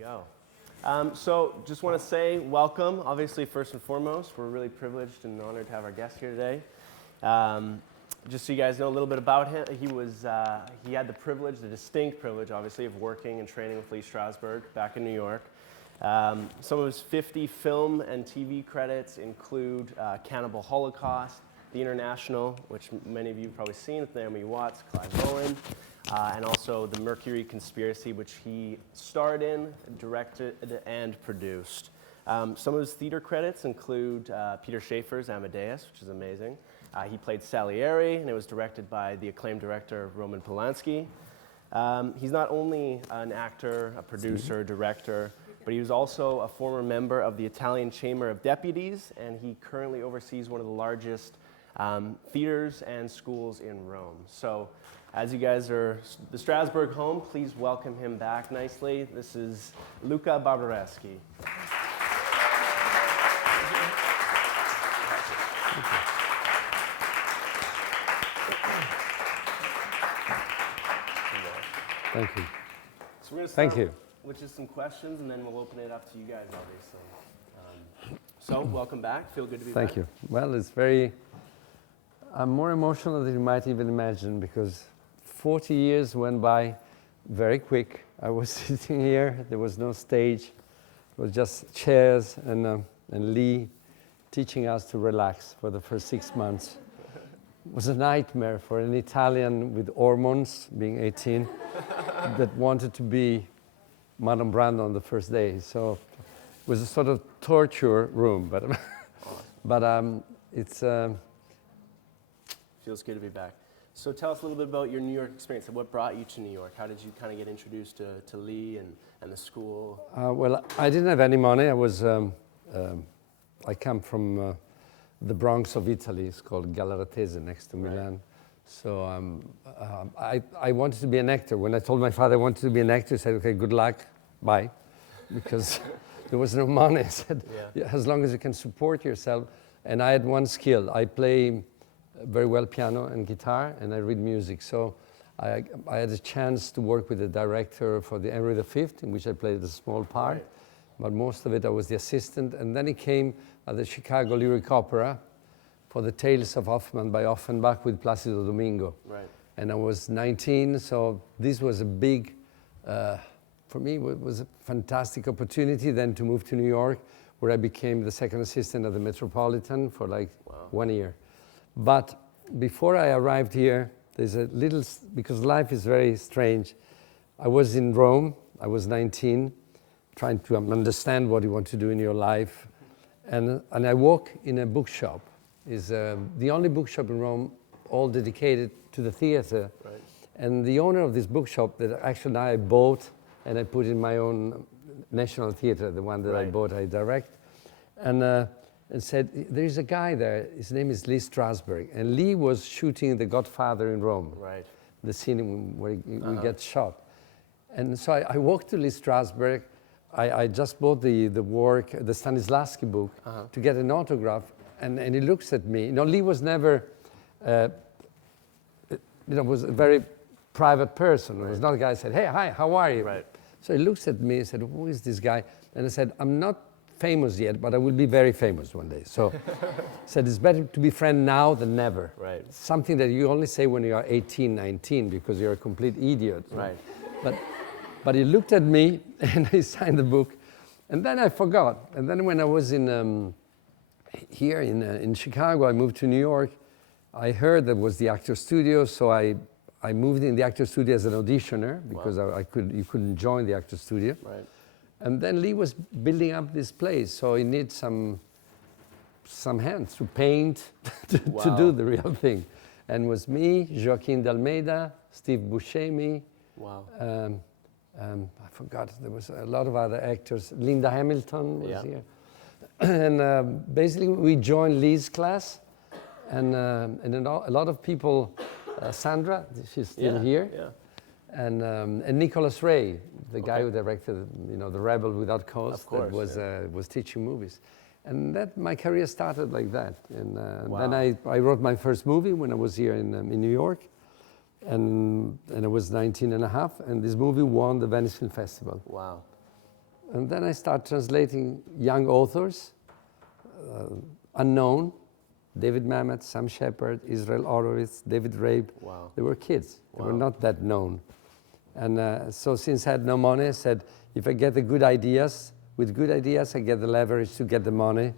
Go. So just want to say welcome. Obviously, first and foremost, we're really privileged and honored to have our guest here today. Just so you guys know a little bit about him, he had the privilege, the distinct privilege, obviously, of working and training with Lee Strasberg back in New York. Some of his 50 film and TV credits include Cannibal Holocaust, The International, which many of you have probably seen with Naomi Watts, Clive Owen, and also The Mercury Conspiracy, which he starred in, directed, and produced. Some of his theater credits include Peter Shaffer's Amadeus, which is amazing. He played Salieri, and it was directed by the acclaimed director Roman Polanski. He's not only an actor, a producer, director, but he was also a former member of the Italian Chamber of Deputies, and he currently oversees one of the largest theaters and schools in Rome. So as you guys are the Strasberg home, please welcome him back nicely. This is Luca Barbareschi. Thank you. So we're going to start with just some questions, and then we'll open it up to you guys, obviously. So welcome back. Feel good to be back. Thank you. Well, I'm more emotional than you might even imagine, because 40 years went by very quick. I was sitting here. There was no stage. It was just chairs and Lee teaching us to relax for the first 6 months. It was a nightmare for an Italian with hormones, being 18, that wanted to be Marlon Brando on the first day. So it was a sort of torture room, but it's feels good to be back. So tell us a little bit about your New York experience and what brought you to New York. How did you kind of get introduced to Lee and the school? Well, I didn't have any money. I come from the Bronx of Italy. It's called Gallatese, next to Milan. So I wanted to be an actor. When I told my father I wanted to be an actor, he said, okay, good luck, bye. Because there was no money. I said, yeah, as long as you can support yourself. And I had one skill. I play very well piano and guitar, and I read music. So I had a chance to work with the director for the Henry V, in which I played a small part. Right. But most of it, I was the assistant. And then he came at the Chicago Lyric Opera for the Tales of Hoffmann by Offenbach with Placido Domingo. Right. And I was 19, so this was a big, for me, it was a fantastic opportunity then to move to New York, where I became the second assistant at the Metropolitan for like 1 year. But before I arrived here, there's a little, because life is very strange. I was in Rome, I was 19, trying to understand what you want to do in your life. And I walk in a bookshop. It's the only bookshop in Rome, all dedicated to the theater. Right. And the owner of this bookshop that actually I bought, and I put in my own National Theater, the one that I bought, I direct. And said, there is a guy there, his name is Lee Strasberg. And Lee was shooting The Godfather in Rome, the scene where he gets shot. And so I walked to Lee Strasberg. I just bought the work, the Stanislavski book, to get an autograph. And he looks at me. You know, Lee was never, was a very private person. Right. It was not a guy who said, hey, hi, how are you? Right. So he looks at me and said, who is this guy? And I said, I'm not famous yet, but I will be very famous one day. So said, it's better to be friend now than never. Right. Something that you only say when you are 18, 19, because you're a complete idiot. Right. But he looked at me and he signed the book. And then I forgot. And then when I was here in Chicago, I moved to New York. I heard there was the actor studio, so I moved in the actor studio as an auditioner, because you couldn't join the actor studio. Right. And then Lee was building up this place, so he needed some hands to paint, to do the real thing. And it was me, Joaquin D'Almeida, Steve Buscemi. Wow. I forgot, there was a lot of other actors. Linda Hamilton was here. And basically we joined Lee's class, and a lot of people, Sandra, she's still here. Yeah. And Nicholas Ray, the guy who directed, The Rebel Without Cause, of course, that was teaching movies. And my career started like that. And then I wrote my first movie when I was here in New York. And I was 19 and a half, and this movie won the Venice Film Festival. Wow. And then I start translating young authors, unknown, David Mamet, Sam Shepard, Israel Horowitz, David Rabe. Wow. They were kids. They were Wow. not that known. And so since I had no money, I said, if I get the good ideas, with good ideas, I get the leverage to get the money.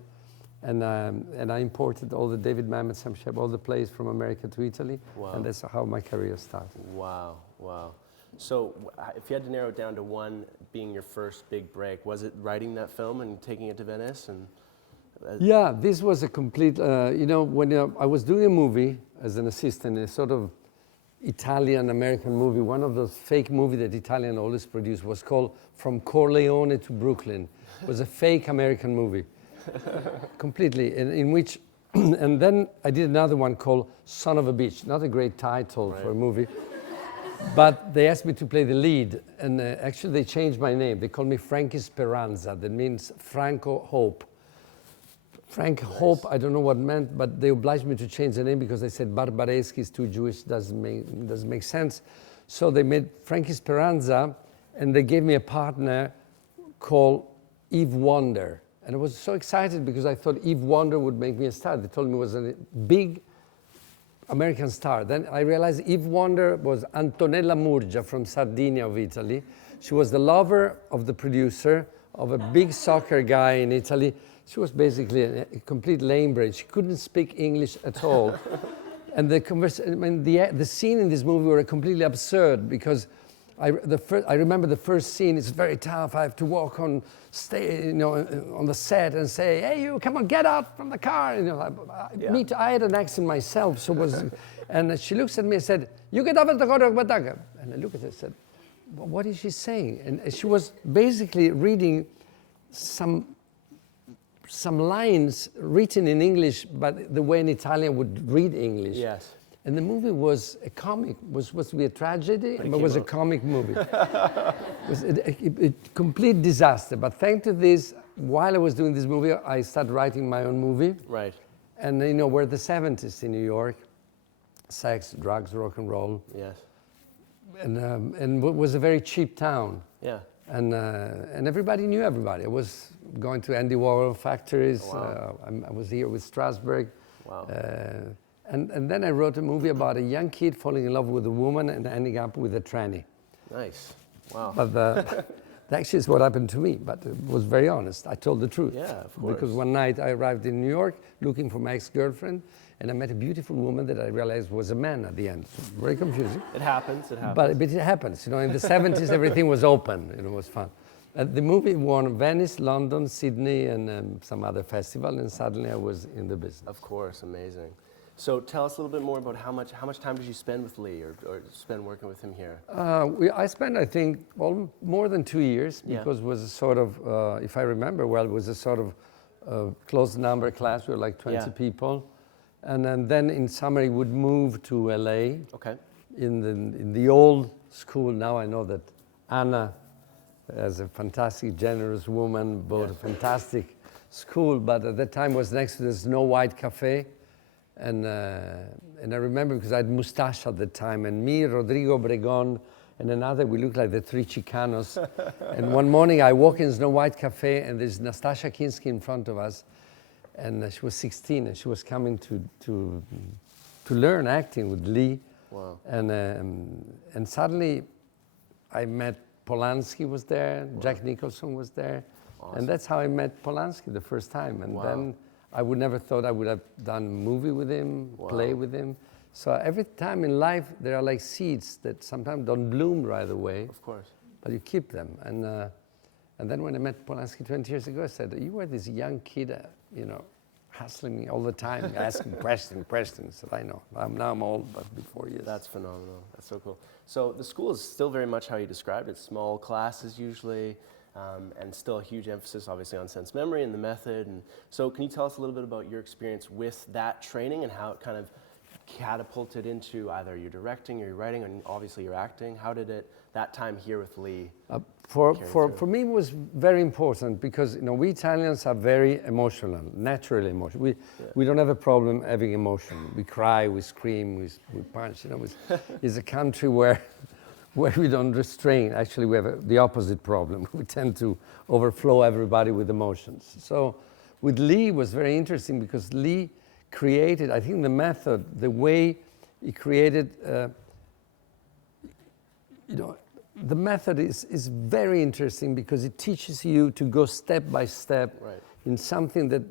And I imported all the David Mamet, Sam Shepard, all the plays from America to Italy. Wow. And that's how my career started. Wow, wow. So if you had to narrow it down to one being your first big break, was it writing that film and taking it to Venice? And Yeah, this was a complete, when I was doing a movie as an assistant, a sort of Italian-American movie, one of those fake movies that Italian always produce was called From Corleone to Brooklyn. It was a fake American movie, completely, in which, and then I did another one called Son of a Bitch, not a great title for a movie, but they asked me to play the lead, and actually they changed my name. They called me Frankie Speranza, that means Franco Hope. Frank Hope, I don't know what it meant, but they obliged me to change the name because they said Barbareschi is too Jewish, doesn't make sense. So they made Frankie Speranza, and they gave me a partner called Eve Wonder. And I was so excited because I thought Eve Wonder would make me a star. They told me it was a big American star. Then I realized Eve Wonder was Antonella Murgia from Sardinia of Italy. She was the lover of the producer, of a big soccer guy in Italy. She was basically a complete lame brain. She couldn't speak English at all. And the scene in this movie were completely absurd because I remember the first scene is very tough. I have to walk on the set and say, hey, you, come on, get out from the car. Me too, I had an accent myself, so was, and she looks at me and said, you get off at the corner of Bataga. And I look at her and said, what is she saying? And she was basically reading some lines written in English, but the way an Italian would read English. Yes. And the movie was a comic, was supposed to be a tragedy, but it was a comic movie. It was a complete disaster. But thanks to this, while I was doing this movie, I started writing my own movie. Right. And we're the 70s in New York. Sex, drugs, rock and roll. Yes. And it was a very cheap town. Yeah. And everybody knew everybody. I was going to Andy Warhol factories. Oh, wow. I was here with Strasberg. Wow. And then I wrote a movie about a young kid falling in love with a woman and ending up with a tranny. Nice. Wow. But that actually is what happened to me, but it was very honest. I told the truth. Yeah, of course. Because one night I arrived in New York looking for my ex-girlfriend, and I met a beautiful woman that I realized was a man at the end. So very confusing. It happens. It happens. But it happens. In the 70s, everything was open. It was fun. The movie won Venice, London, Sydney, and some other festival, and suddenly I was in the business. Of course, amazing. So tell us a little bit more about how much time did you spend with Lee or spend working with him here? I spent, I think, more than 2 years because it was a sort of, if I remember well, it was a sort of closed number class. We were like 20 people. And then in summer he would move to LA. Okay. In the old school. Now I know that Anna, as a fantastic, generous woman, bought a fantastic school, but at that time was next to the Snow White Cafe. And I remember because I had mustache at the time, and me, Rodrigo Obregon, and another, we looked like the three Chicanos. And one morning I walk in Snow White Cafe, and there's Nastasia Kinski in front of us, and she was 16, and she was coming to learn acting with Lee. Wow. And suddenly I met Polanski was there, Jack Nicholson was there, and that's how I met Polanski the first time. And then I would never thought I would have done a movie with him, play with him. So every time in life there are like seeds that sometimes don't bloom right away. Of course. But you keep them. And then when I met Polanski 20 years ago, I said, you were this young kid, hassling me all the time, asking questions. I said, I know. Now I'm old, but before years. That's phenomenal. That's so cool. So the school is still very much how you described it, small classes usually, and still a huge emphasis obviously on sense memory and the method. And so can you tell us a little bit about your experience with that training and how it kind of catapulted into either your directing or your writing and obviously your acting? How did that time here with Lee? For me, it was very important because we Italians are very emotional, naturally emotional. We don't have a problem having emotion. We cry, we scream, we punch. It's a country where where we don't restrain. Actually, we have the opposite problem. We tend to overflow everybody with emotions. So with Lee, it was very interesting because Lee created, I think the method, the way he created, the method is very interesting because it teaches you to go step by step in something that,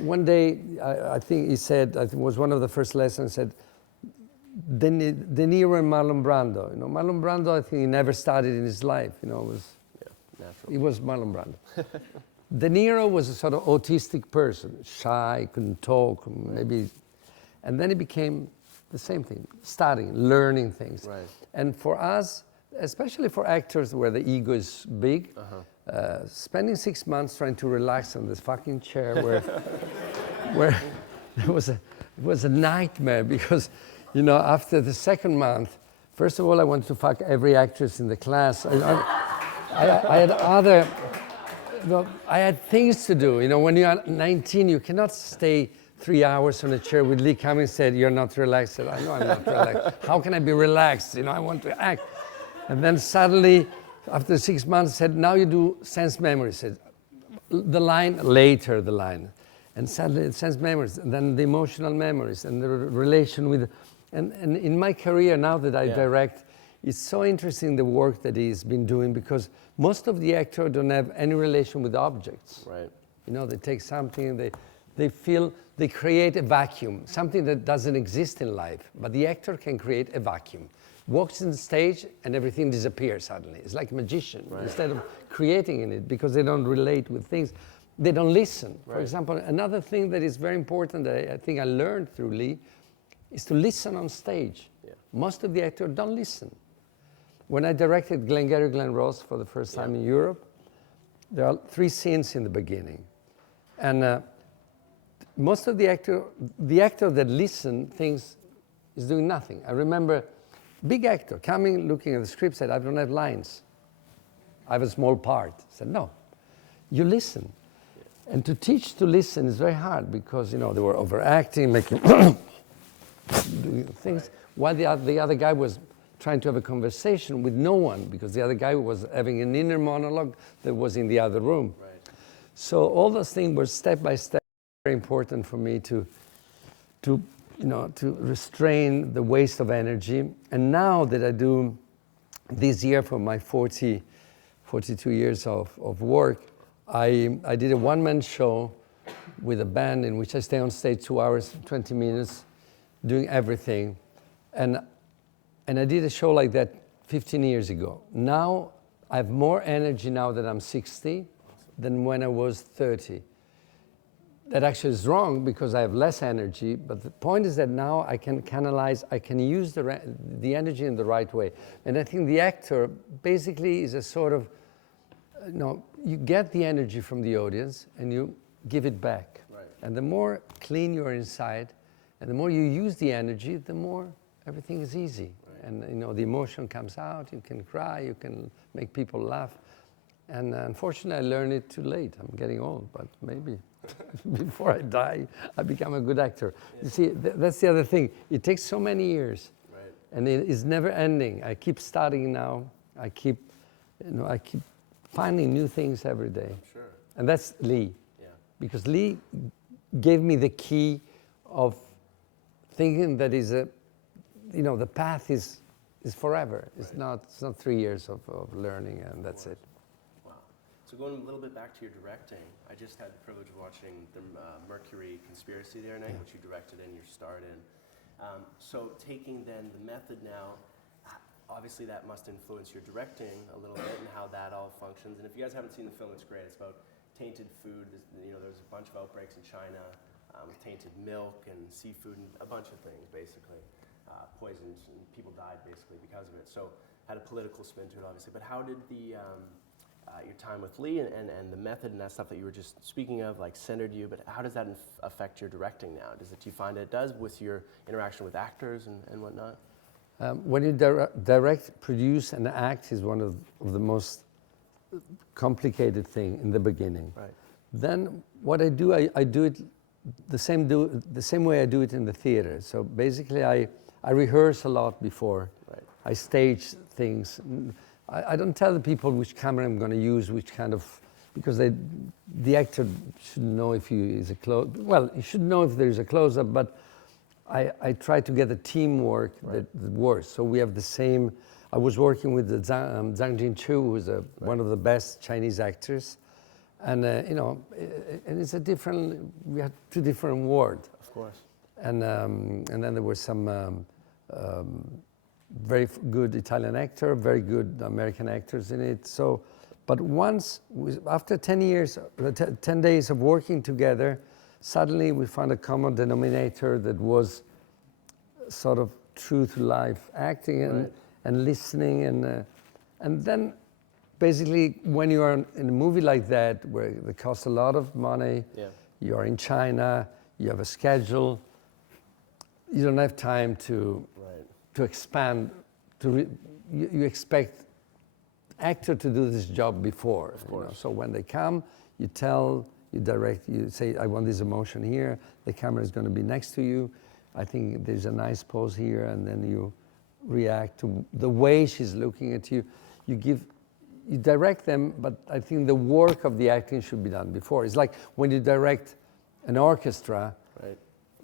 one day, I think he said, I think it was one of the first lessons, said, De Niro and Marlon Brando. Marlon Brando, I think he never studied in his life. He was Marlon Brando. De Niro was a sort of autistic person, shy, couldn't talk, maybe, and then he became the same thing, studying, learning things. Right. And for us, especially for actors where the ego is big, spending 6 months trying to relax on this fucking chair where it was a nightmare because, after the second month, first of all, I wanted to fuck every actress in the class. I had things to do. When you're 19, you cannot stay 3 hours on a chair with Lee coming and said, "You're not relaxed." I said, "I know I'm not relaxed. How can I be relaxed? I want to act." And then suddenly, after 6 months, said, "Now you do sense memory." Said, the line. And suddenly sense memories, and then the emotional memories, and the relation with, and in my career now that I direct, it's so interesting the work that he's been doing because most of the actors don't have any relation with objects. Right. They take something, they create a vacuum, something that doesn't exist in life, but the actor can create a vacuum. Walks on the stage and everything disappears suddenly. It's like a magician. Right. Instead of creating in it, because they don't relate with things, they don't listen. Right. For example, another thing that is very important that I think I learned through Lee is to listen on stage. Yeah. Most of the actors don't listen. When I directed Glengarry Glen Ross for the first time in Europe, there are 3 scenes in the beginning. And most of the actor that listen thinks is doing nothing. I remember big actor coming, looking at the script, said, "I don't have lines. I have a small part." I said, "No, you listen." And to teach to listen is very hard because, they were overacting, making doing things, while the other guy was trying to have a conversation with no one because the other guy was having an inner monologue that was in the other room. Right. So all those things were step by step very important for me to restrain the waste of energy. And now that I do this year for my 42 years of work, I did a one-man show with a band in which I stay on stage 2 hours, 20 minutes, doing everything. And I did a show like that 15 years ago. Now, I have more energy now that I'm 60 than when I was 30. That actually is wrong because I have less energy, but the point is that now I can canalize, I can use the energy in the right way. And I think the actor basically is a sort of, you get the energy from the audience and you give it back. Right. And the more clean you are inside, and the more you use the energy, the more everything is easy. And the emotion comes out, you can cry, you can make people laugh. And unfortunately, I learned it too late. I'm getting old, but maybe before I die, I become a good actor. Yeah. You see, that's the other thing. It takes so many years, and it is never ending. I keep studying now. I keep finding new things every day. I'm sure. And that's Lee. Yeah. Because Lee gave me the key of thinking that the path is forever. It's not 3 years of learning and that's it. Wow. So going a little bit back to your directing, I just had the privilege of watching the Mercury Conspiracy the other night, which you directed and you starred in. So taking then the method now, obviously that must influence your directing a little bit and how that all functions. And if you guys haven't seen the film, it's great. It's about tainted food. There's a bunch of outbreaks in China with tainted milk and seafood and a bunch of things, basically. Poisons, and people died basically because of it. So had a political spin to it, obviously. But how did your time with Lee and the method and that stuff that you were just speaking of, centered you? But how does that affect your directing now? Do you find it does with your interaction with actors and whatnot? When you direct, produce, and act is one of the most complicated thing in the beginning. Right. Then what I do, I do it the same way I do it in the theater. So basically, I rehearse a lot before. Right. I stage things. I don't tell the people which camera I'm going to use, which kind of, because the actor should know if he is a close. Well, he should know if there is a close-up, but I try to get the teamwork that works. So we have the same. I was working with the Zhang Jinchu, who's one of the best Chinese actors, and and it's a different. We had two different words. Of course. And then there were some very good Italian actor, very good American actors in it. So, but after 10 years, 10 days of working together, suddenly we found a common denominator that was sort of true to life acting and listening. And then basically when you are in a movie like that, where it costs a lot of money, you are in China, you have a schedule, you don't have time to expand. You expect actor to do this job before. Of course. So when they come, you tell, you direct, you say, I want this emotion here. The camera is going to be next to you. I think there's a nice pose here, and then you react to the way she's looking at you. You direct them, but I think the work of the acting should be done before. It's like when you direct an orchestra.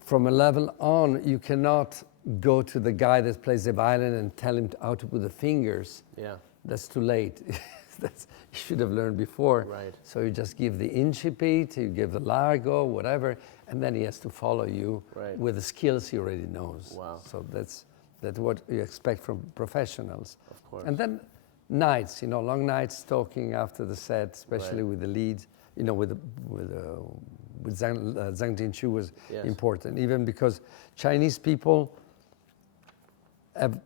From a level on, you cannot go to the guy that plays the violin and tell him how to put the fingers. Yeah. That's too late. You should have learned before. Right. So you just give the incipit, you give the largo, whatever, and then he has to follow you with the skills he already knows. Wow. So that's what you expect from professionals. Of course. And then nights, long nights talking after the set, especially with the lead, with Zhang Jinchu was important, even because Chinese people have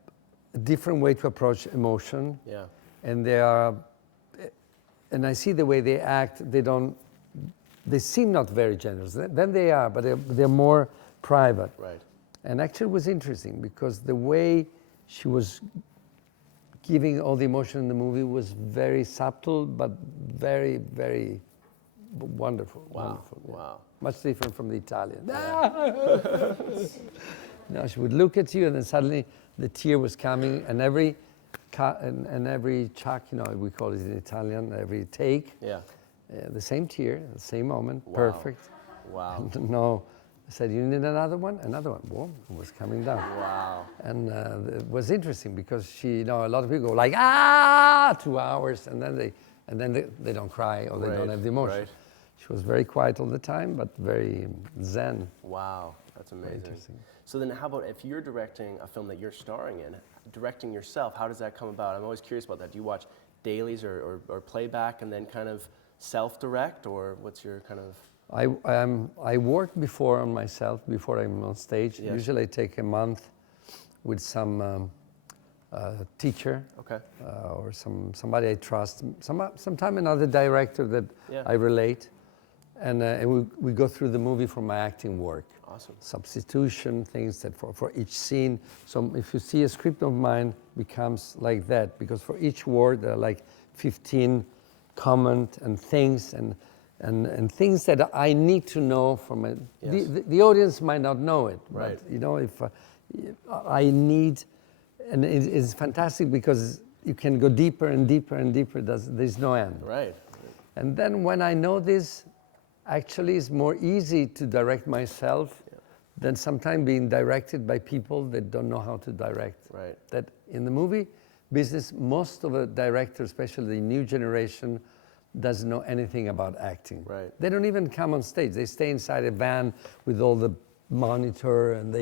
a different way to approach emotion. Yeah. And and I see the way they act, they seem not very generous. Then they are, but they're more private. Right. And actually it was interesting because the way she was giving all the emotion in the movie was very subtle, but very, very wonderful. Wow. Wonderful. Wow. Much different from the Italian. No, she would look at you and then suddenly the tear was coming, and every chuck, we call it in Italian, every take, the same tear, the same moment, perfect. Wow. No, I said, you need another one? Another one. Boom, it was coming down. Wow. And it was interesting because a lot of people go like, 2 hours, and then they don't cry or they don't have the emotion. Right. She was very quiet all the time, but very zen. Wow, that's amazing. So then how about if you're directing a film that you're starring in, directing yourself, how does that come about? I'm always curious about that. Do you watch dailies or playback and then kind of self-direct, or what's your kind of... I work before on myself, before I'm on stage. Yes. Usually I take a month with some teacher, or somebody I trust, sometime another director that I relate, and we go through the movie for my acting work. Awesome. Substitution, things that for each scene. So if you see a script of mine, becomes like that, because for each word there are like 15 comment and things and things that I need to know from it. Yes. The audience might not know it, right? But, if I need, and it's fantastic because you can go deeper and deeper and deeper. There's no end. Right. And then when I know this, actually it's more easy to direct myself than sometimes being directed by people that don't know how to direct. Right. That in the movie business, most of the directors, especially the new generation, doesn't know anything about acting. Right. They don't even come on stage. They stay inside a van with all the monitor, and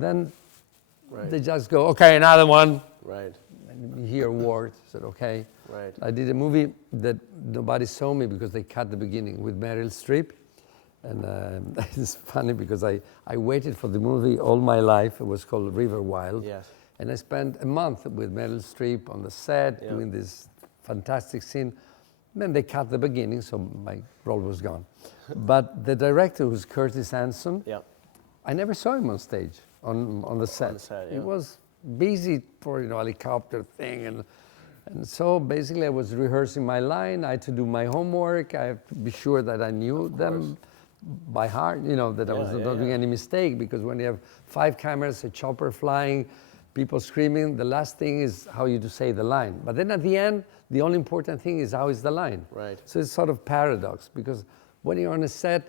then they just go, okay, another one. Right. And you hear a word, said, okay. Right. I did a movie that nobody saw me because they cut the beginning with Marilyn Streep. And it's funny because I waited for the movie all my life. It was called River Wild. Yes. And I spent a month with Marilyn Streep on the set doing this fantastic scene. Then they cut the beginning, so my role was gone. But the director, who's Curtis Hanson, I never saw him on stage, on the set. He was busy for helicopter thing, and so basically I was rehearsing my line. I had to do my homework. I have to be sure that I knew them by heart, that I was not doing any mistake, because when you have 5 cameras, a chopper flying, people screaming. The last thing is how you say the line. But then at the end, the only important thing is how is the line. Right. So it's sort of paradox, because when you're on a set,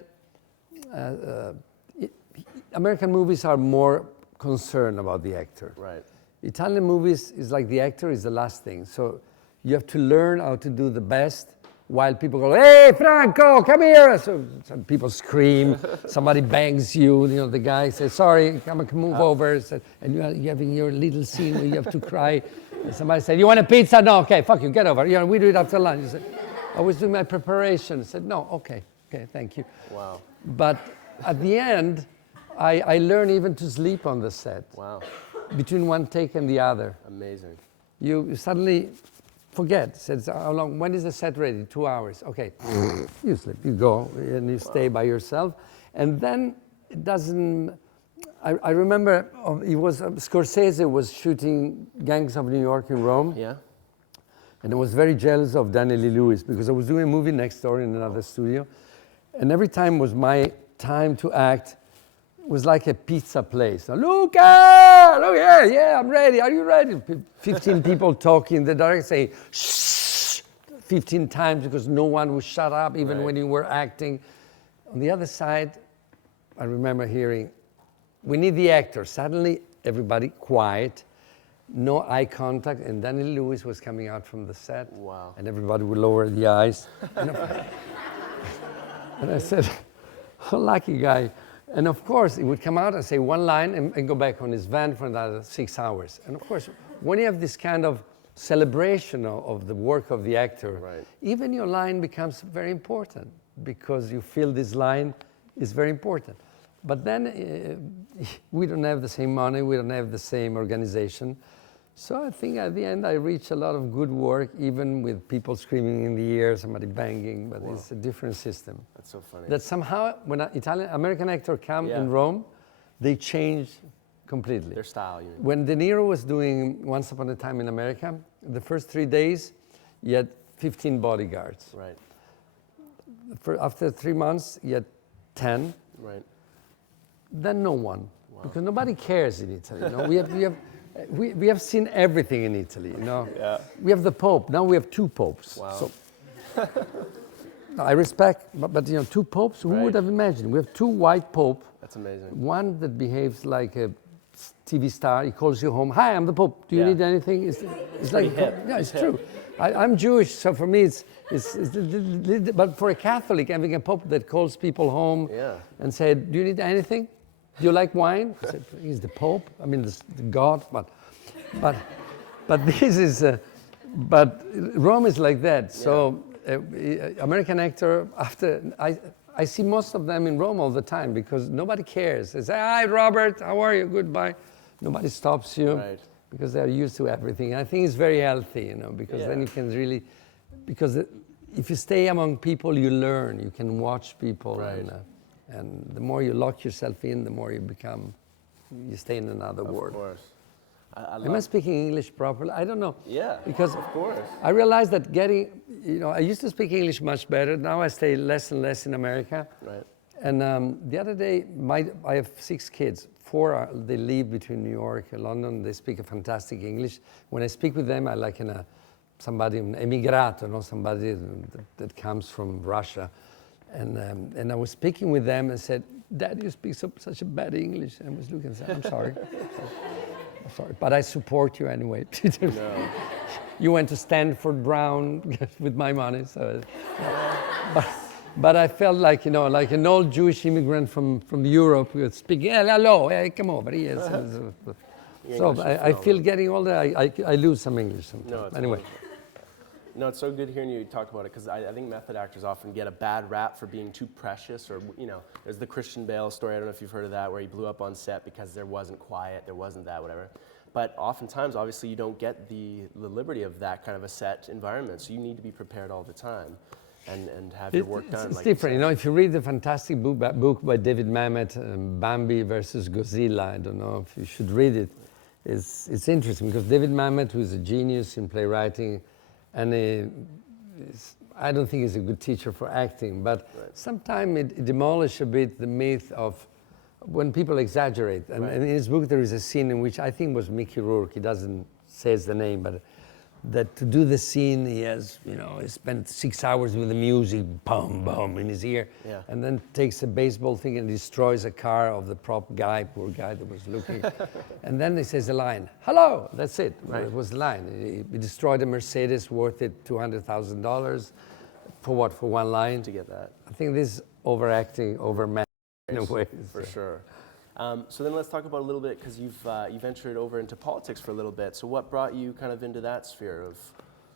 American movies are more concerned about the actor. Right. Italian movies is like the actor is the last thing. So you have to learn how to do the best while people go, hey, Franco, come here. So some people scream, somebody bangs you, the guy says, sorry, come and move over. So, and you're having your little scene where you have to cry. And somebody said, you want a pizza? No, okay, fuck you, get over. We do it after lunch. You said, I was doing my preparation. I said, no, okay, thank you. Wow. But at the end, I learned even to sleep on the set. Wow. Between one take and the other. Amazing. You suddenly forget. Says, how long? When is the set ready? 2 hours. Okay. You sleep. You go and you stay by yourself. And then it doesn't. I remember it was Scorsese was shooting Gangs of New York in Rome. Yeah. And I was very jealous of Daniel Lewis because I was doing a movie next door in another studio, and every time was my time to act. It was like a pizza place. Luca, yeah, I'm ready. Are you ready? 15 people talking. The director saying, shh, 15 times because no one would shut up, even when you were acting. On the other side, I remember hearing, we need the actor. Suddenly, everybody quiet, no eye contact, and Daniel Lewis was coming out from the set. Wow. And everybody would lower the eyes. And I said, oh, lucky guy. And of course, he would come out and say one line and go back on his van for another 6 hours. And of course, when you have this kind of celebration of the work of the actor, even your line becomes very important because you feel this line is very important. But then we don't have the same money, we don't have the same organization. So I think at the end I reached a lot of good work, even with people screaming in the ear, somebody banging, but it's a different system. That's so funny. That somehow, when an American actor come in Rome, they change completely. Their style, you mean. When De Niro was doing Once Upon a Time in America, the first 3 days, he had 15 bodyguards. Right. After 3 months, he had 10. Right. Then no one, because nobody cares in Italy. We have seen everything in Italy, Yeah. We have the Pope. Now we have 2 popes. Wow. So I respect, but 2 popes. Who would have imagined? We have 2 white pope. That's amazing. One that behaves like a TV star. He calls you home. Hi, I'm the Pope. Do you need anything? It's like hip. Yeah, it's true. I'm Jewish, so for me it's but for a Catholic, having a Pope that calls people home and said, "Do you need anything? Do you like wine?" I said, "He's the Pope. I mean, the God." But this is, but Rome is like that. So American actor, after I see most of them in Rome all the time because nobody cares. They say, "Hi, Robert. How are you? Goodbye." Nobody stops you because they're used to everything. I think it's very healthy, because then you can really, because if you stay among people, you learn. You can watch people. And the more you lock yourself in, the more you stay in another world. Of course. Am I speaking English properly? I don't know. Yeah, because of course. I realized that I used to speak English much better. Now I stay less and less in America. Right. And the other day, I have 6 kids. 4, they live between New York and London. They speak a fantastic English. When I speak with them, I like somebody, un emigrato, somebody that comes from Russia. And I was speaking with them and said, "Dad, you speak such a bad English." And I was looking and said, "I'm sorry. I'm sorry. But I support you anyway." No. You went to Stanford Brown with my money. So, but I felt like, like an old Jewish immigrant from Europe who was speaking, "Hello, hey, come over here." So I feel getting older, I lose some English sometimes. No, anyway. No, it's so good hearing you talk about it because I think method actors often get a bad rap for being too precious, or there's the Christian Bale story. I don't know if you've heard of that, where he blew up on set because there wasn't quiet, there wasn't that, whatever. But oftentimes, obviously, you don't get the liberty of that kind of a set environment, so you need to be prepared all the time and have your work done. It's different, if you read the fantastic book by David Mamet, Bambi versus Godzilla, I don't know if you should read it. It's interesting because David Mamet, who is a genius in playwriting, and I don't think he's a good teacher for acting, but sometimes it demolishes a bit the myth of when people exaggerate. And in his book there is a scene in which I think was Mickey Rourke, he doesn't say the name, but that to do the scene he has, you know, he spent 6 hours with the music, boom, boom, in his ear, and then takes a baseball thing and destroys a car of the prop guy, poor guy that was looking. And then he says a line, hello, that's it. Right. It was the line. He destroyed a Mercedes worth it $200,000. For what? For one line? To get that. I think this is overacting, overmatched in a way. For sure. So then let's talk about a little bit, because you've ventured over into politics for a little bit. So what brought you kind of into that sphere of?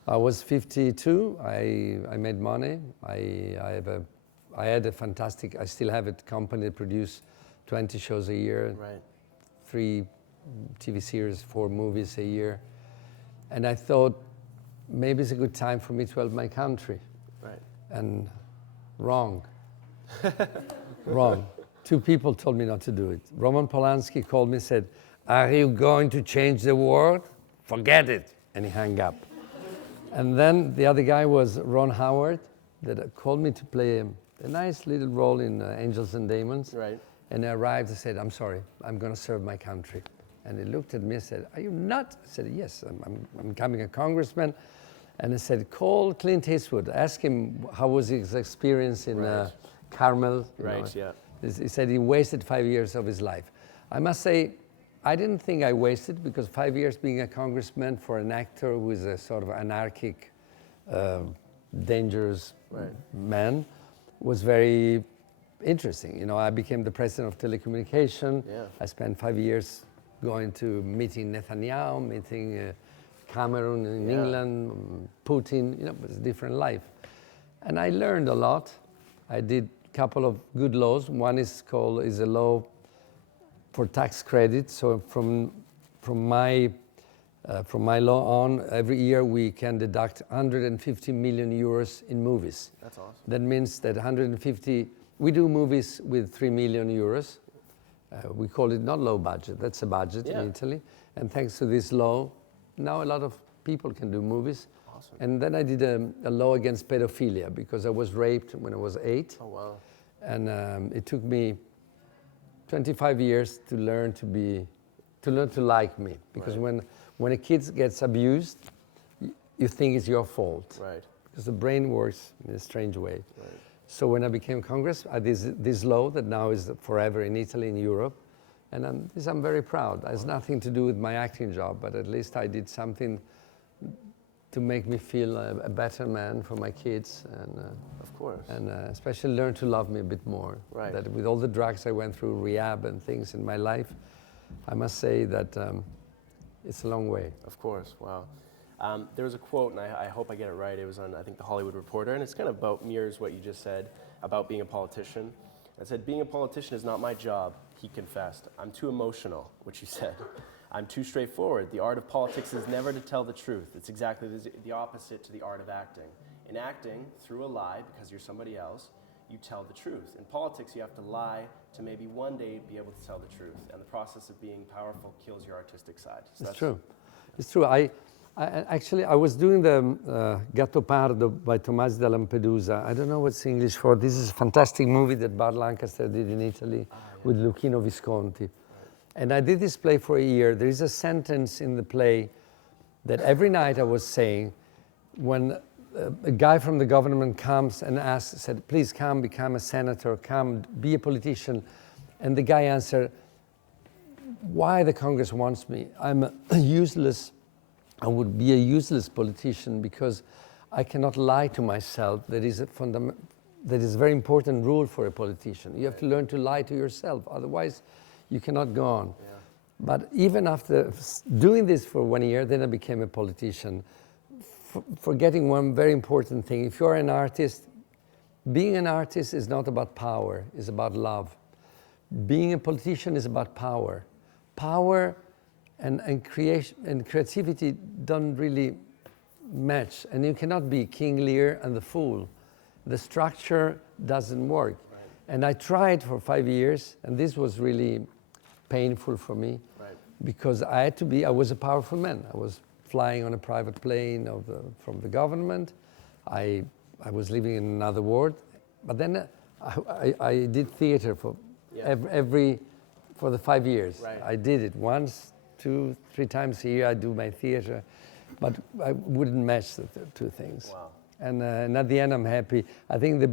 I was 52. I made money. I had a fantastic. I still have a company that produce 20 shows a year, 3 TV series, 4 movies a year, and I thought maybe it's a good time for me to help my country. Right. And wrong. Wrong. 2 people told me not to do it. Roman Polanski called me and said, are you going to change the world? Forget it. And he hung up. And then the other guy was Ron Howard, that called me to play a nice little role in Angels and Demons. Right. And I arrived and said, I'm sorry, I'm going to serve my country. And he looked at me and said, are you nuts? I said, yes, I'm becoming a congressman. And I said, call Clint Eastwood, ask him how was his experience in Carmel. Right, yeah. He said he wasted 5 years of his life. I must say, I didn't think I wasted, because 5 years being a congressman for an actor who is a sort of anarchic, dangerous man was very interesting. You know, I became the president of telecommunication. Yeah. I spent 5 years going to meeting Netanyahu, meeting Cameron in England, Putin. You know, it was a different life. And I learned a lot. I did couple of good laws. One is a law for tax credit. So from my law on, every year we can deduct 150 million euros in movies. That's awesome. That means that 150. We do movies with 3 million euros. We call it not low budget. That's a budget in Italy. And thanks to this law, now a lot of people can do movies. Awesome. And then I did a law against pedophilia, because I was raped when I was 8. Oh, wow. And it took me 25 years to learn to like me. Because when a kid gets abused, you think it's your fault. Right. Because the brain works in a strange way. Right. So when I became Congress, I did this law that now is forever in Italy, in Europe. And I'm very proud. It has nothing to do with my acting job, but at least I did something to make me feel a better man for my kids, and of course, and especially learn to love me a bit more. Right. That with all the drugs I went through, rehab and things in my life, I must say that it's a long way. Of course, wow. There was a quote, and I hope I get it right. It was on, I think, the Hollywood Reporter, and it's kind of mirrors what you just said about being a politician. It said, being a politician is not my job, he confessed. I'm too emotional, which he said. I'm too straightforward. The art of politics is never to tell the truth. It's exactly the opposite to the art of acting. In acting, through a lie, because you're somebody else, you tell the truth. In politics, you have to lie to maybe one day be able to tell the truth. And the process of being powerful kills your artistic side. So it's true. It's true. Actually, I was doing the Gattopardo by Tomasi da Lampedusa. I don't know what's English for. This is a fantastic movie that Bart Lancaster did in Italy with Luchino Visconti. And I did this play for a year. There is a sentence in the play that every night I was saying when a guy from the government comes and said, please come become a senator, come be a politician. And the guy answered, why the Congress wants me? I'm useless. I would be a useless politician because I cannot lie to myself. That is a very important rule for a politician. You have to learn to lie to yourself. Otherwise, you cannot go on. Yeah. But even after doing this for 1 year, then I became a politician, forgetting one very important thing. If you're an artist, being an artist is not about power, it's about love. Being a politician is about power. Power and creativity don't really match. And you cannot be King Lear and the Fool. The structure doesn't work. Right. And I tried for 5 years, and this was really painful for me, because I was a powerful man. I was flying on a private plane from the government. I was living in another world. But then I did theater for every for the 5 years. Right. I did it once, 2, 3 times a year. I do my theater, but I wouldn't match the two things. Wow. And at the end, I'm happy. I think the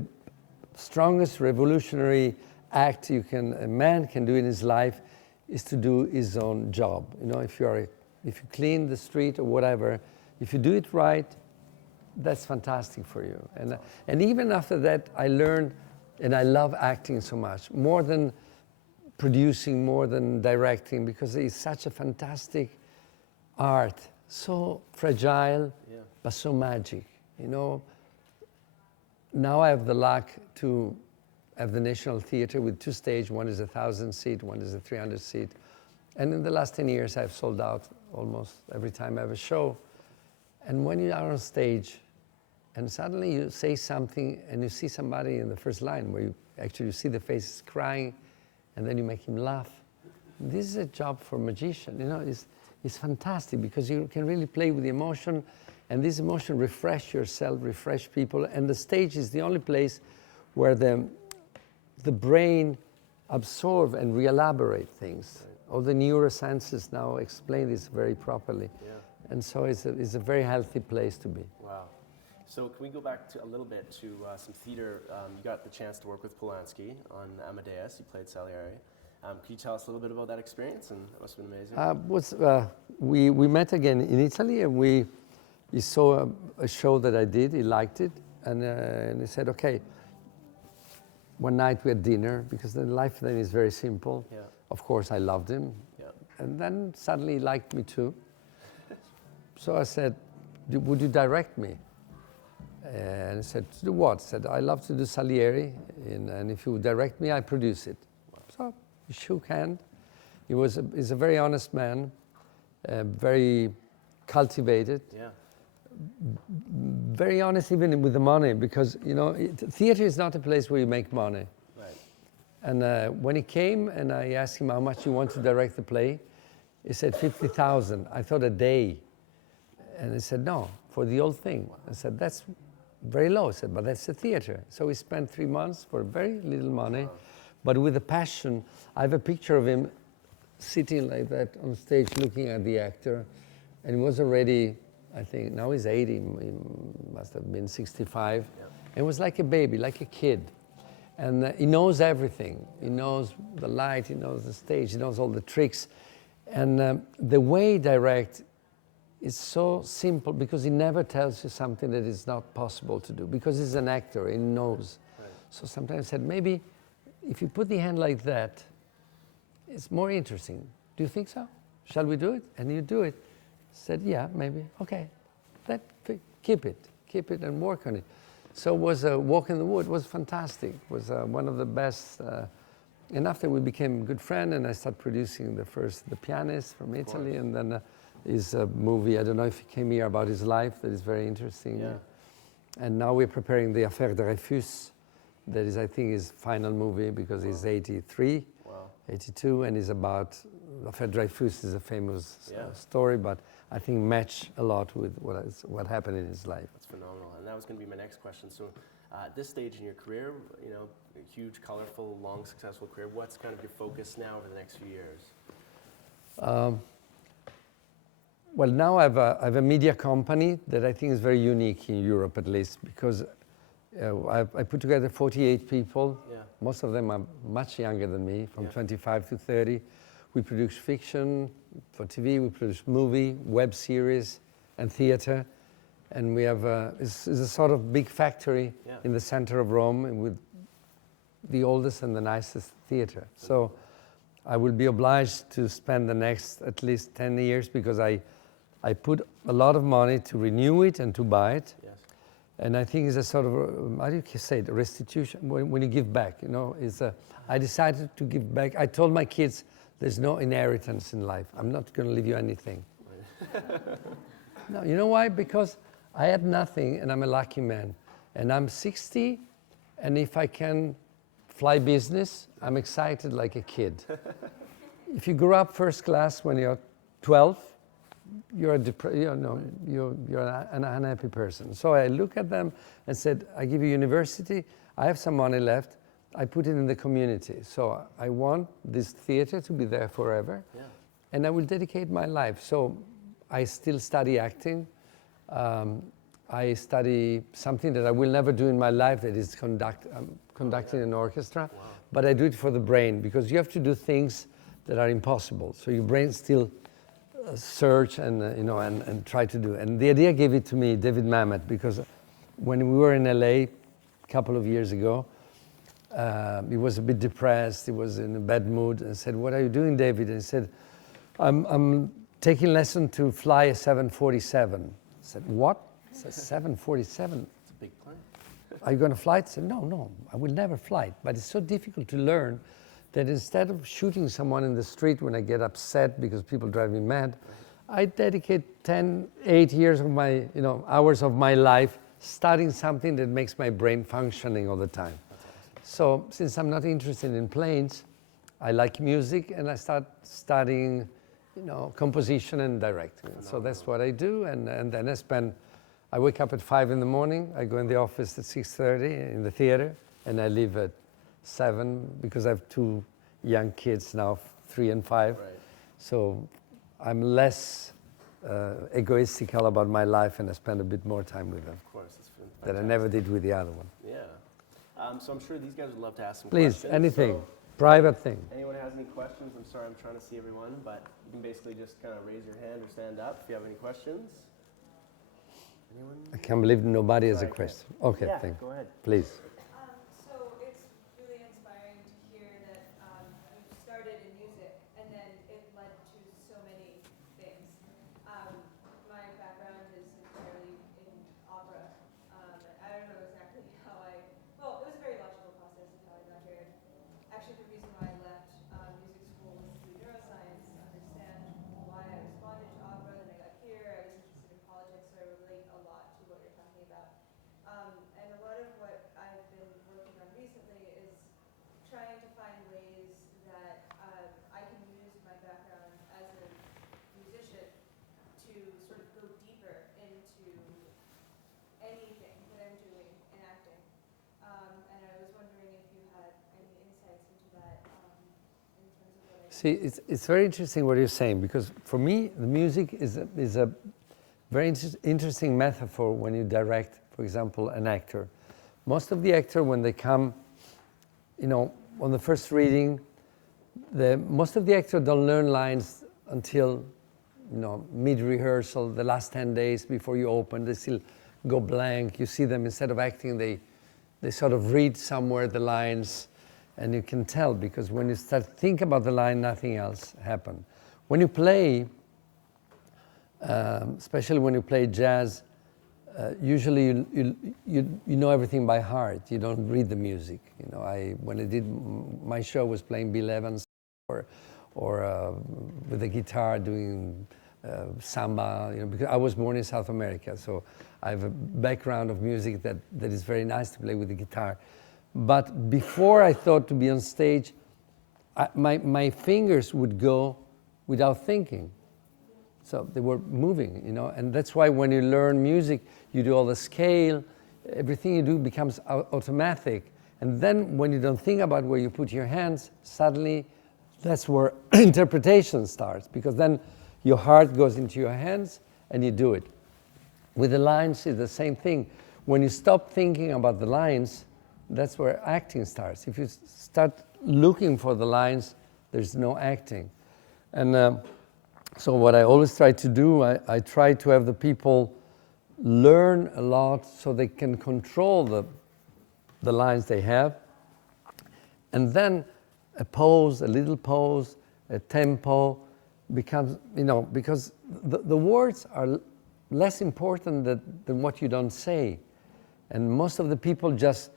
strongest revolutionary act a man can do in his life is to do his own job. You know, if you clean the street or whatever, if you do it right, that's fantastic for you. And even after that, I learned, and I love acting so much, more than producing, more than directing, because it's such a fantastic art, so fragile, but so magic. You know, now I have the luck to have the National Theatre with 2 stages. One is 1,000 seat, one is a 300 seat. And in the last 10 years, I've sold out almost every time I have a show. And when you are on stage, and suddenly you say something, and you see somebody in the first line where you see the face crying, and then you make him laugh. This is a job for a magician. You know, it's fantastic because you can really play with the emotion, and this emotion refresh yourself, refresh people, and the stage is the only place where the brain absorb and re-elaborate things. Right. All the neurosciences now explain this very properly. Yeah. And so it's a very healthy place to be. Wow. So can we go back a little bit to some theater? You got the chance to work with Polanski on Amadeus. You played Salieri. Can you tell us a little bit about that experience? And that must have been amazing. We met again in Italy, and he saw a show that I did. He liked it, and he said, okay. One night we had dinner, because the life then is very simple. Yeah. Of course, I loved him. Yeah. And then suddenly he liked me too. So I said, would you direct me? And he said, to do what? I said, I love to do Salieri, and if you would direct me, I produce it. So we shook hands. He's a very honest man, very cultivated. Yeah. Very honest even with the money, because you know theater is not a place where you make money. Right. And when he came and I asked him how much you want to direct the play, he said 50,000. I thought a day, and he said no, for the whole thing. I said that's very low. I said, but that's a theater. So we spent 3 months for very little money, but with a passion. I have a picture of him sitting like that on stage looking at the actor, and he was already, I think, now he's 80, he must have been 65. Yeah. It was like a baby, like a kid. And he knows everything. He knows the light, he knows the stage, he knows all the tricks. And the way he directs is so simple, because he never tells you something that is not possible to do, because he's an actor, he knows. Right. So sometimes I said, maybe if you put the hand like that, it's more interesting. Do you think so? Shall we do it? And you do it. Said, yeah, maybe. Okay, keep it and work on it. So it was a walk in the wood. It was fantastic. It was one of the best. And after we became good friends, and I started producing The Pianist from Italy, and then his movie, I don't know if he came here, about his life, that is very interesting. Yeah. And now we're preparing the Affaire Dreyfus, that is, I think, his final movie, because he's 83, 82, and is about, Affaire Dreyfus is a famous story, but I think match a lot with what happened in his life. That's phenomenal, and that was going to be my next question. So, at this stage in your career, you know, a huge, colorful, long, successful career. What's kind of your focus now over the next few years? Well, now I have a media company that I think is very unique in Europe, at least, because I put together 48 people. Yeah. Most of them are much younger than me, from 25 to 30. We produce fiction for TV, we produce movie, web series, and theater. And we have it's a sort of big factory in the center of Rome with the oldest and the nicest theater. So I will be obliged to spend the next at least 10 years, because I put a lot of money to renew it and to buy it. Yes. And I think it's a sort of, how do you say it, restitution, when you give back, you know. I decided to give back. I told my kids, there's no inheritance in life. I'm not going to leave you anything. No, you know why? Because I had nothing, and I'm a lucky man. And I'm 60, and if I can fly business, I'm excited like a kid. If you grow up first class when you're 12, you're an unhappy person. So I look at them and said, I give you university, I have some money left, I put it in the community. So I want this theater to be there forever, and I will dedicate my life. So I still study acting. I study something that I will never do in my life, that is conducting an orchestra, but I do it for the brain, because you have to do things that are impossible. So your brain still search and and try to do. And the idea gave it to me, David Mamet, because when we were in LA a couple of years ago, he was a bit depressed. He was in a bad mood, and said, "What are you doing, David?" And he said, "I'm taking lesson to fly a 747." I said, "What?" He said, 747. It's a big plane. Are you going to fly it? I said, no, I will never fly it. But it's so difficult to learn that instead of shooting someone in the street when I get upset because people drive me mad, I dedicate 8 years of my, hours of my life studying something that makes my brain functioning all the time. So since I'm not interested in planes, I like music, and I start studying, composition and directing. So that's what I do, and then I wake up at 5 in the morning, I go in the office at 6:30 in the theater, and I leave at 7, because I have 2 young kids now, 3 and 5. Right. So I'm less egoistical about my life, and I spend a bit more time with them. Of course, it's fantastic. That I never did with the other one. Yeah. So I'm sure these guys would love to ask some Please, questions. anything, So private thing. anyone has any questions? I'm sorry, I'm trying to see everyone, but you can basically just kind of raise your hand or stand up if you have any questions. Anyone? I can't believe nobody has a Sorry, question. Okay, Yeah, thank you. go ahead. Please. So it's really inspiring to hear that you started in music and then it led to so many things. My background is entirely in opera. I don't know exactly how well, it was a very logical process of how I got here. Actually, the reason why I left music school was to do neuroscience, understand why I responded to opera. Then I got here, I was interested in politics, so I relate a lot to what you're talking about. And a lot of what I've been working on recently is trying to find ways that I can use my background as a musician to sort of go deeper into anything that I'm doing in acting. And I was wondering if you had any insights into that in terms of what I See, it's very interesting what you're saying, because for me, the music is a very interesting metaphor when you direct, for example, an actor. Most of the actors, when they come, on the first reading, most of the actors don't learn lines until, mid-rehearsal, the last 10 days before you open. They still go blank. You see them, instead of acting, they sort of read somewhere the lines, and you can tell, because when you start think about the line, nothing else happens. When you play, especially when you play jazz, usually you know everything by heart. You don't read the music. When I did my show, was playing Bill Evans or with the guitar doing samba. Because I was born in South America, so I have a background of music that is very nice to play with the guitar. But before I thought to be on stage, my fingers would go without thinking. So they were moving, and that's why when you learn music, you do all the scale, everything you do becomes automatic. And then when you don't think about where you put your hands, suddenly that's where interpretation starts, because then your heart goes into your hands and you do it. With the lines, it's the same thing. When you stop thinking about the lines, that's where acting starts. If you start looking for the lines, there's no acting. And so what I always try to do, I try to have the people learn a lot so they can control the lines they have. And then a little pause, a tempo becomes, because the words are less important than what you don't say. And most of the people just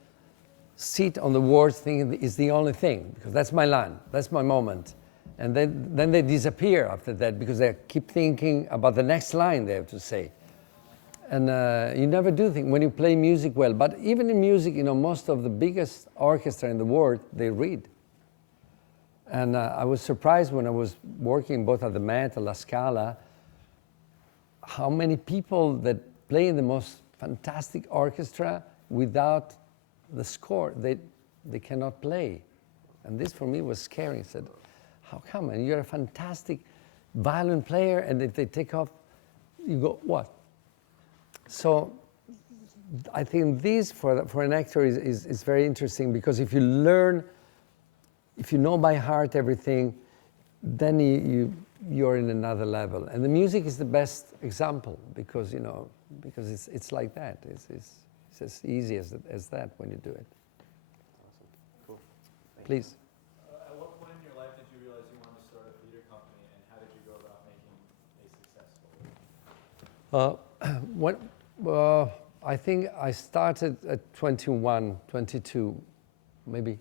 sit on the words thinking it's the only thing, because that's my line, that's my moment. And then they disappear after that, because they keep thinking about the next line they have to say. And you never do think, when you play music well, but even in music, most of the biggest orchestra in the world, they read. And I was surprised when I was working both at the Met and La Scala, how many people that play in the most fantastic orchestra without the score, they cannot play. And this for me was scary. I said, how come? And you're a fantastic violin player, and if they take off, you go, what? So I think this for an actor is very interesting, because if you learn, if you know by heart everything, then you're in another level. And the music is the best example, because because it's like that. It's as easy as that when you do it. Awesome. Cool. Please. At what point in your life did you realize you wanted to start a theater company, and how did you go about making a successful? I think I started at 21, 22, maybe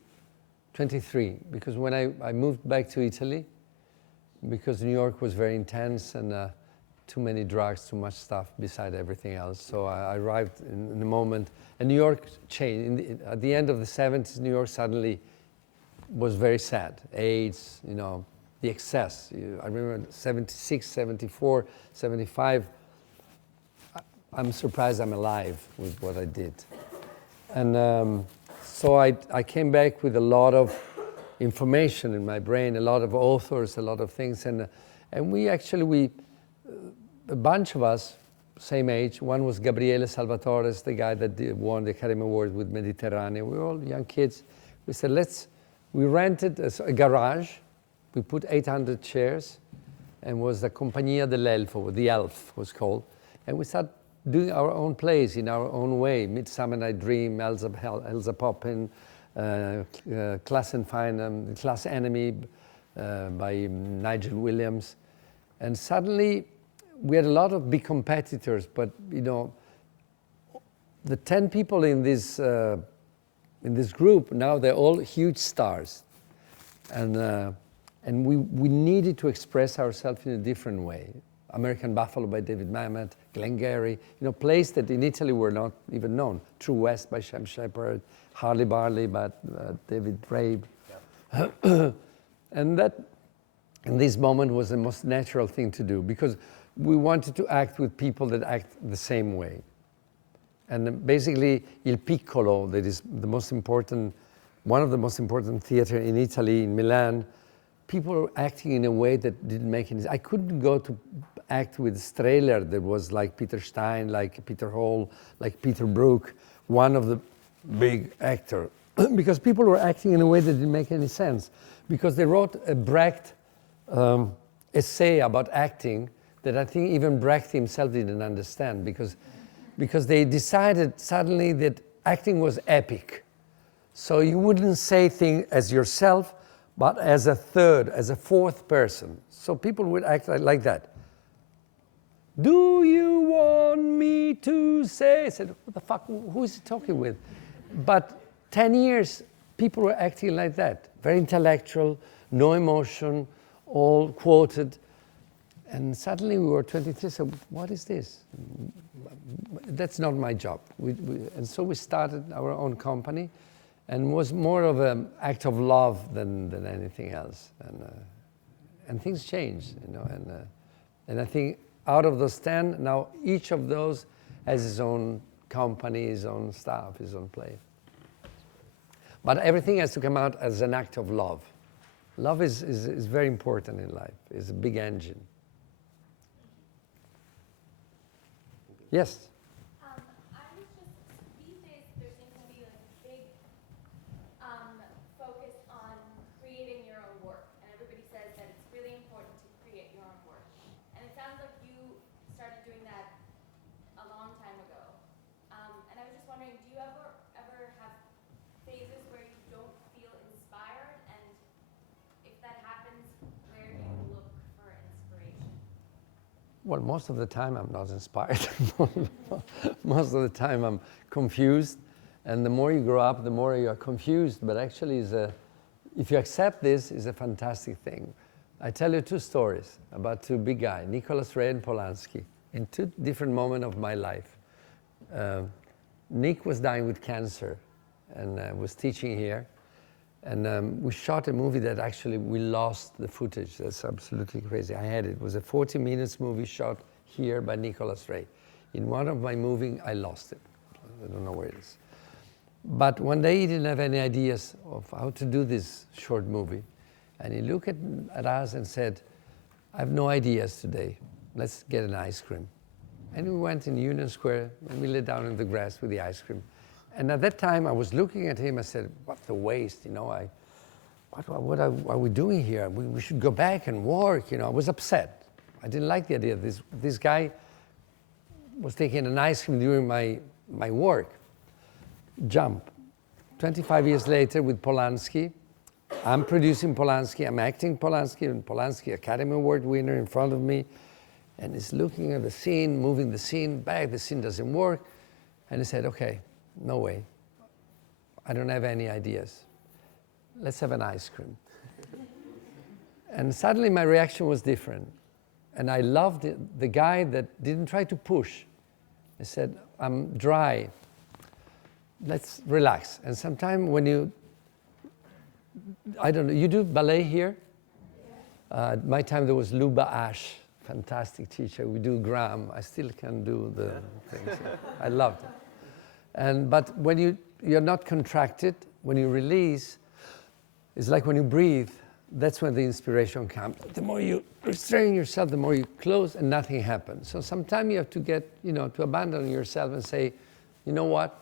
23, because when I moved back to Italy, because New York was very intense and too many drugs, too much stuff beside everything else. So I arrived in the moment, and New York changed. At the end of the 70s, New York suddenly was very sad. AIDS, the excess. I remember 76, 74, 75. I'm surprised I'm alive with what I did. And so I came back with a lot of information in my brain, a lot of authors, a lot of things. And we a bunch of us, same age. One was Gabriele Salvatore, the guy that won the Academy Award with Mediterranean. We were all young kids. We said, we rented a garage. We put 800 chairs, and was the Compagnia dell'Elfo, the Elf was called. And we started doing our own plays in our own way. Midsummer Night Dream, Elsa Poppin, Class and Fine, Class Enemy by Nigel Williams. And suddenly, we had a lot of big competitors, but the 10 people in this group, now they're all huge stars. And we needed to express ourselves in a different way. American Buffalo by David Mamet, Glengarry, plays that in Italy were not even known. True West by Shem Shepard, Harley Barley by David Rabe. Yeah. And this moment was the most natural thing to do, because we wanted to act with people that act the same way. And basically, Il Piccolo, that is one of the most important theater in Italy, in Milan, people were acting in a way that didn't make any sense. I couldn't go to act with Strehler that was like Peter Stein, like Peter Hall, like Peter Brook, one of the big actors, because people were acting in a way that didn't make any sense. Because they wrote a Brecht essay about acting that I think even Brecht himself didn't understand, because they decided suddenly that acting was epic. So you wouldn't say things as yourself, but as a third, as a fourth person. So people would act like that. Do you want me to say? I said, what the fuck, who is he talking with? But 10 years, people were acting like that. Very intellectual, no emotion, all quoted. And suddenly we were 23, so what is this? That's not my job. And so we started our own company, and was more of an act of love than anything else. And things changed, and I think out of those 10, now each of those has his own company, his own staff, his own play. But everything has to come out as an act of love. Love is very important in life. It's a big engine. Yes? I was just, these days there seems to be like a big focus on creating your own work. And everybody says that it's really important to create your own work. And it sounds like you started doing that a long time ago. And I was just wondering, do you ever have phases where you don't feel inspired? And if that happens, where do you look for inspiration? Well, most of the time I'm not inspired. Most of the time I'm confused. And the more you grow up, the more you are confused. But actually, if you accept this, it's a fantastic thing. I tell you two stories about two big guys, Nicholas Ray and Polanski, in two different moments of my life. Nick was dying with cancer and was teaching here. And we shot a movie that actually we lost the footage. That's absolutely crazy. I had it. It was a 40 minutes movie shot here by Nicholas Ray. In one of my movies, I lost it. I don't know where it is. But one day he didn't have any ideas of how to do this short movie. And he looked at us and said, I have no ideas today. Let's get an ice cream. And we went in Union Square and we lay down in the grass with the ice cream. And at that time I was looking at him, I said, what a waste, you know, what are we doing here? We should go back and work, you know. I was upset. I didn't like the idea. This guy was taking an ice cream during my work. Jump. 25 years later with Polanski, I'm producing Polanski, I'm acting Polanski, and Polanski Academy Award winner in front of me, and he's looking at the scene, moving the scene back, the scene doesn't work, and he said, okay, no way. I don't have any ideas. Let's have an ice cream. And suddenly my reaction was different. And I loved the guy that didn't try to push. He said, I'm dry. Let's relax. And sometimes when you, I don't know, you do ballet here? At my time there was Luba Ash, fantastic teacher. We do Gram. I still can do the things. I loved it. But when you're not contracted, when you release, it's like when you breathe, that's when the inspiration comes. The more you restrain yourself, the more you close and nothing happens. So sometimes you have to get, you know, to abandon yourself and say, you know what?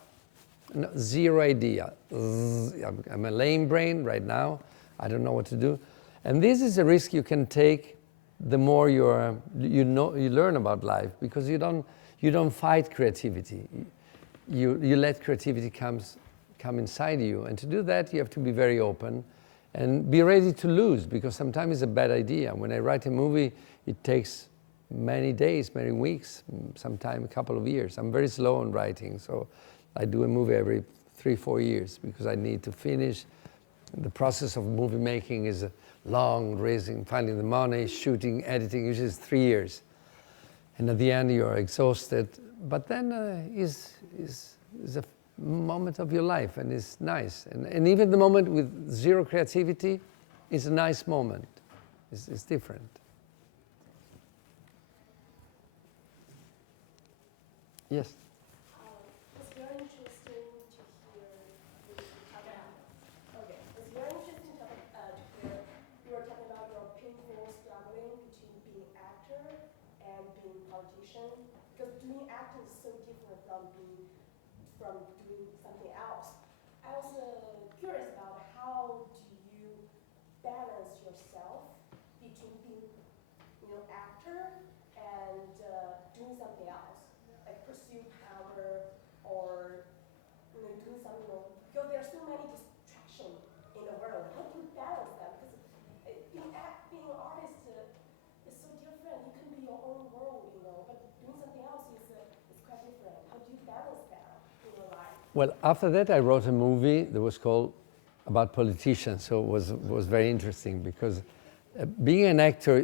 No, zero idea. I'm a lame brain right now. I don't know what to do. And this is a risk you can take the more you learn about life, because you don't fight creativity. You let creativity come inside you. And to do that, you have to be very open and be ready to lose, because sometimes it's a bad idea. When I write a movie, it takes many days, many weeks, sometimes a couple of years. I'm very slow on writing, so I do a movie every 3-4 years because I need to finish. The process of movie making is long, raising, finding the money, shooting, editing, usually it's 3 years. And at the end you're exhausted, but then is a moment of your life, and it's nice. And even the moment with zero creativity is a nice moment. It's different. Yes? It's very interesting to hear you talk about. Okay, it's very interesting to hear you were talking about your painful struggling between being actor and being politician, because doing acting is so different from doing something else. I was curious about how do you balance yourself between being, actor and doing something else, like pursue power or do something. Because there are so many distractions in the world. How do you balance that? Because being an artist is so different. You can be your own world, but doing something else is quite different. How do you balance that in your life? Well, after that, I wrote a movie that was called about politicians. So it was very interesting because being an actor,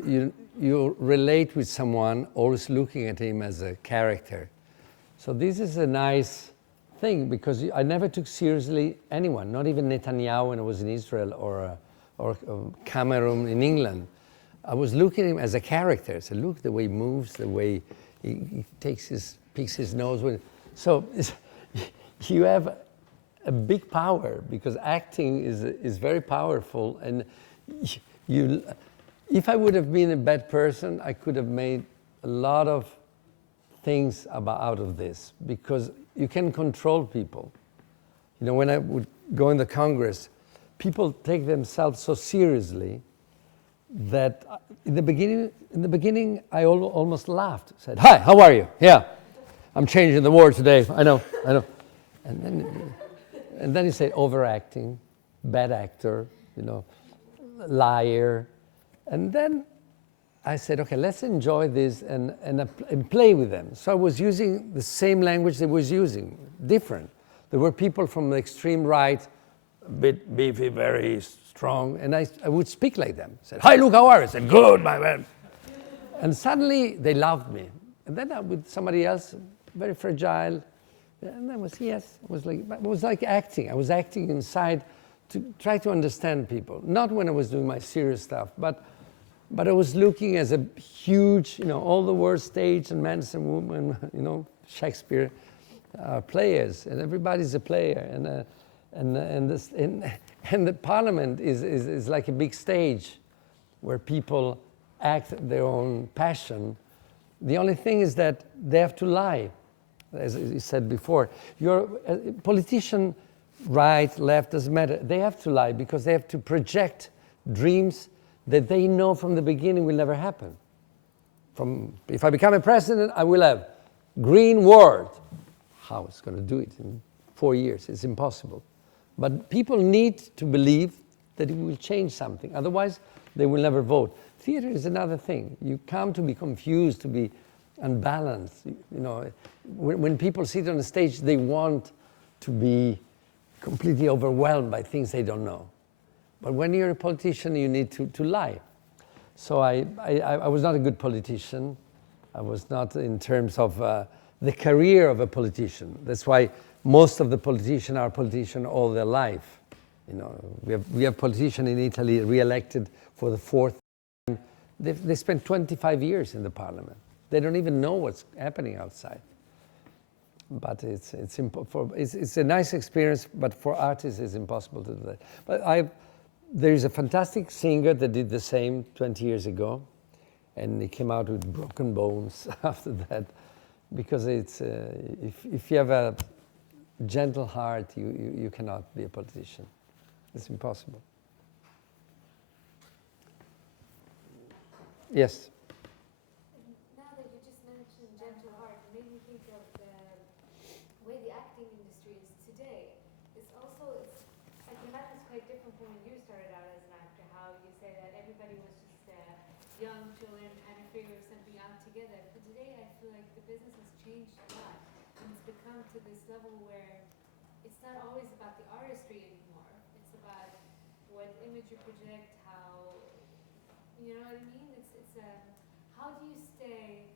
you relate with someone, always looking at him as a character. So this is a nice thing because I never took seriously anyone, not even Netanyahu when I was in Israel or Cameroon in England. I was looking at him as a character. So look the way he moves, the way he picks his nose. So you have a big power because acting is very powerful. And if I would have been a bad person, I could have made a lot of things out of this because you can control people. When I would go in the Congress, people take themselves so seriously that in the beginning I almost laughed. Said, "Hi, how are you? Yeah, I'm changing the world today. I know." And then you say overacting, bad actor, liar, and then I said, okay, let's enjoy this and play with them. So I was using the same language they was using, different. There were people from the extreme right, a bit beefy, very strong, and I would speak like them. I said, "Hi, Luca, how are you?" I said, "Good, my man." And suddenly they loved me. And then with somebody else, very fragile, and I was, yes, it was like acting. I was acting inside to try to understand people. Not when I was doing my serious stuff, but I was looking as a huge, all the world stage and man and woman, Shakespeare. are players, and everybody's a player, and the parliament is like a big stage where people act their own passion. The only thing is that they have to lie, as you said before. You're a politician, right, left, doesn't matter. They have to lie because they have to project dreams that they know from the beginning will never happen. If I become a president, I will have green world. How it's going to do it in 4 years? It's impossible. But people need to believe that it will change something. Otherwise, they will never vote. Theater is another thing. You come to be confused, to be unbalanced. You know, when people sit on the stage, they want to be completely overwhelmed by things they don't know. But when you're a politician, you need to lie. So I was not a good politician. I was not in terms of the career of a politician. That's why most of the politicians are politicians all their life. You know, we have politicians in Italy re-elected for the 4th time. They spent 25 years in the parliament. They don't even know what's happening outside. But it's a nice experience, but for artists it's impossible to do that. But there is a fantastic singer that did the same 20 years ago, and he came out with broken bones after that, because it's if you have a gentle heart, you cannot be a politician. It's impossible. Yes. Now that you just mentioned gentle heart, it made me think of the way the acting industry is today. I can imagine it's quite different from when you started out as an actor, how you say that everybody was just young children trying to figure something out together. But today I feel like the business has changed a lot, and it's become to this level where it's not always about the artistry anymore. It's about what image you project, how, you know what I mean? How do you stay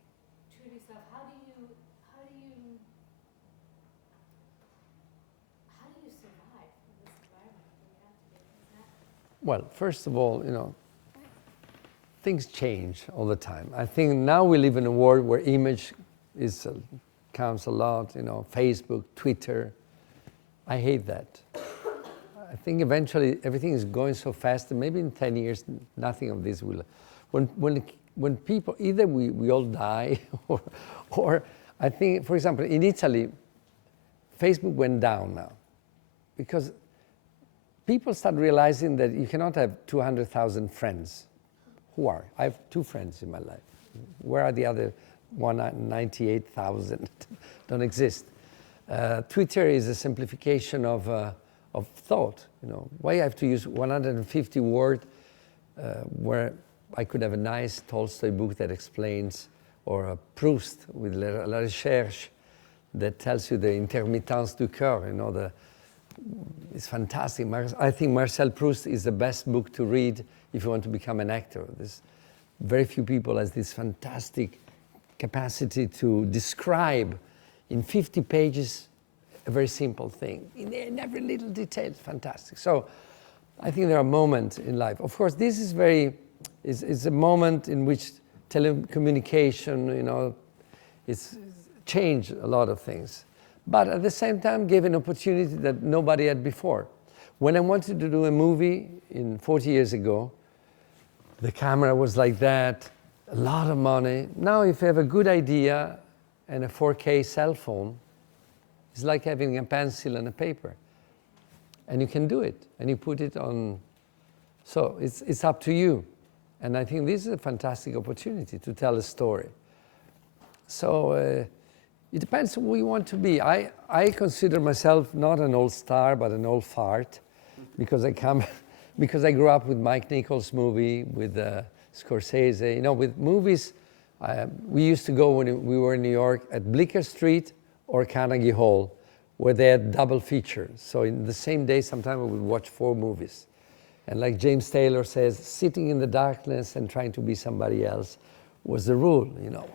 true to yourself? How do you survive in this environment where you have to be exact? Well, first of all, you know, things change all the time. I think now we live in a world where image counts a lot. You know, Facebook, Twitter. I hate that. I think eventually everything is going so fast that maybe in 10 years nothing of this will. When people, either we all die, or I think, for example, in Italy, Facebook went down now because people start realizing that you cannot have 200,000 friends. Who are? I have 2 friends in my life. Where are the other 198,000? Don't exist. Twitter is a simplification of thought. You know, why I have to use 150 words where I could have a nice Tolstoy book that explains, or a Proust with La Recherche that tells you the intermittence du cœur. You know, it's fantastic. I think Marcel Proust is the best book to read if you want to become an actor. There's very few people has this fantastic capacity to describe in 50 pages a very simple thing. In every little detail, it's fantastic. So I think there are moments in life. Of course, this is is a moment in which telecommunication, you know, it's changed a lot of things. But at the same time, gave an opportunity that nobody had before. When I wanted to do a movie 40 years ago, the camera was like that, a lot of money. Now, if you have a good idea and a 4K cell phone, it's like having a pencil and a paper. And you can do it, and you put it on. So it's up to you. And I think this is a fantastic opportunity to tell a story. So it depends who you want to be. I consider myself not an old star, but an old fart, because I grew up with Mike Nichols' movie, with Scorsese. You know, with movies, we used to go when we were in New York at Bleecker Street or Carnegie Hall, where they had double features. So in the same day, sometimes we would watch 4 movies. And like James Taylor says, sitting in the darkness and trying to be somebody else was the rule. You know,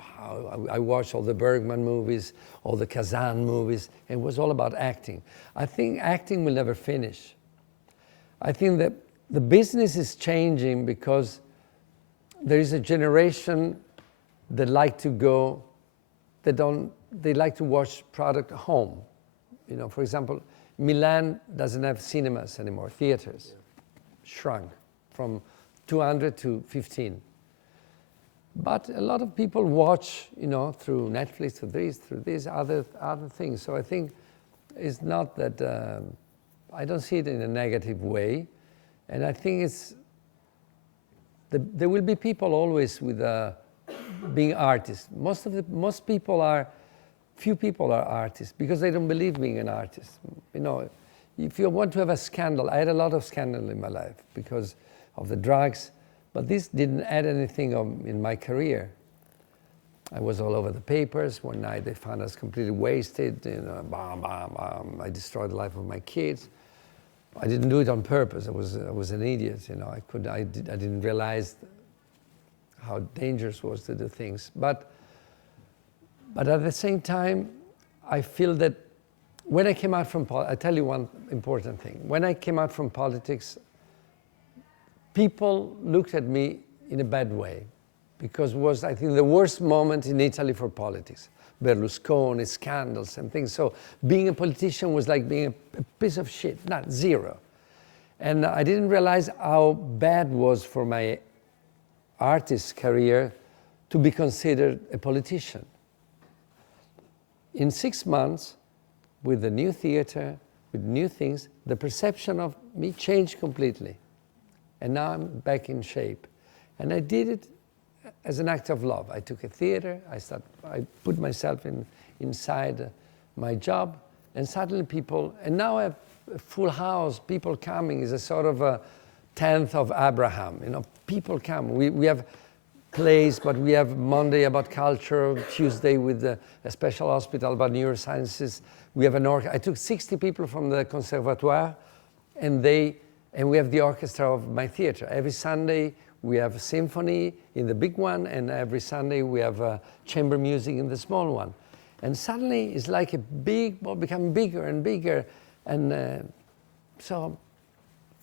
I watched all the Bergman movies, all the Kazan movies, and it was all about acting. I think acting will never finish. I think that the business is changing because there is a generation that like to go, they don't they like to watch product at home. You know, for example, Milan doesn't have cinemas anymore, theaters. Shrunk from 200 to 15. But a lot of people watch, you know, through Netflix, through these other things. So I think it's not that, I don't see it in a negative way. And I think there will be people always with being artists. Few people are artists because they don't believe being an artist. You know, if you want to have a scandal, I had a lot of scandal in my life because of the drugs, but this didn't add anything in my career. I was all over the papers. One night they found us completely wasted. You know, bam, bam, bam. I destroyed the life of my kids. I didn't do it on purpose. I was an idiot. You know, I didn't realize how dangerous it was to do things. But at the same time, I feel that when I came out from politics, I tell you one important thing. When I came out from politics, people looked at me in a bad way because it was, I think, the worst moment in Italy for politics. Berlusconi, scandals and things. So being a politician was like being a piece of shit, not zero. And I didn't realize how bad it was for my artist career to be considered a politician. In 6 months, with the new theater, with new things, the perception of me changed completely. And now I'm back in shape. And I did it as an act of love. I took a theater, I put myself inside my job, and suddenly and now I have a full house, people coming, is a sort of a 10th of Abraham. You know, people come. We have plays, but we have Monday about culture, Tuesday with a special hospital about neurosciences. We have an orchestra. I took 60 people from the Conservatoire, and we have the orchestra of my theater. Every Sunday we have a symphony in the big one, and every Sunday we have chamber music in the small one. And suddenly it's like a big ball becoming bigger and bigger. And so